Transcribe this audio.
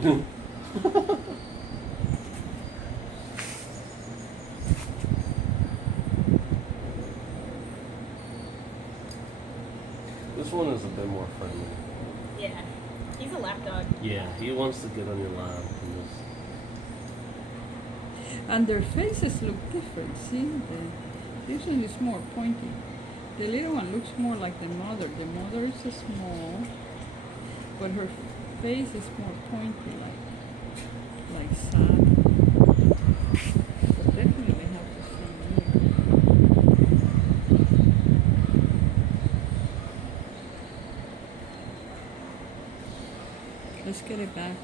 This one is a bit more friendly. Yeah. He's a lap dog. Yeah, he wants to get on your lap. And their faces look different, see? This one is more pointy. The little one looks more like the mother. The mother is small, but her face is more pointy, like Sati. But definitely have to see here. Let's get it back.